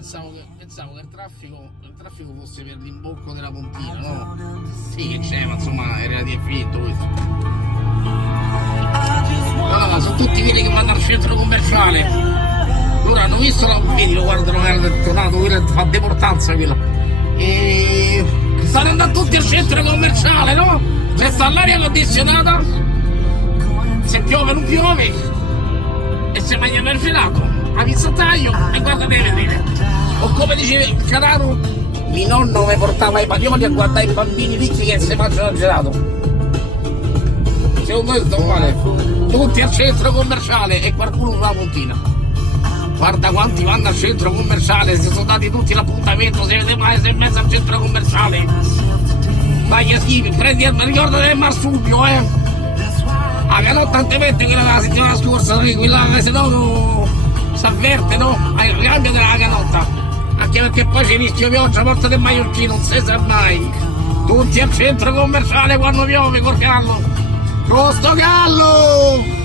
pensavo che il traffico fosse per l'imbocco della Pontina, no? Sì, che c'è, ma insomma era di finto questo. No, ma sono tutti quelli che vanno al centro commerciale. Loro hanno visto la video, guardano che era detonato, quello fa deportanza quello. E stanno andando tutti al centro commerciale, no? C'è sta l'aria condizionata, se piove non piove, e se mangiano il gelato, a pizzataio e guardate a vedere. O come diceva il Canaro, mio nonno mi portava i paglioli a guardare i bambini ricchi che si mangiano il gelato. Secondo me sto male. Tutti al centro commerciale e qualcuno sulla Pontina. Guarda quanti vanno al centro commerciale, si sono dati tutti l'appuntamento, se vedete mai sei in mezzo al centro commerciale. Vai che schifi, prendi il ricordati del marsupio, La canotta antemente quella della settimana scorsa, quella che se no si avverte, no? Cambia della canotta. Anche perché poi c'è il rischio pioggia, porta del maglioncino, non si sa mai. Tutti al centro commerciale quando piove col callo. Con sto callo!